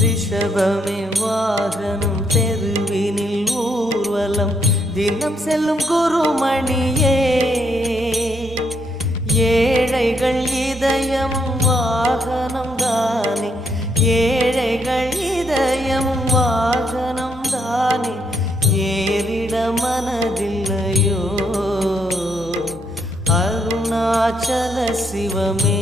ரிஷபமே வாகனம் தெருவினில் ஊர்வலம் தினம் செல்லும் குருமணியே ஏழைகள் இதயம் வாகனம் தானே ஏழைகள் இதயம் வாகனம் தானே ஏறிட மனதில்லையோ அருணாச்சல சிவமே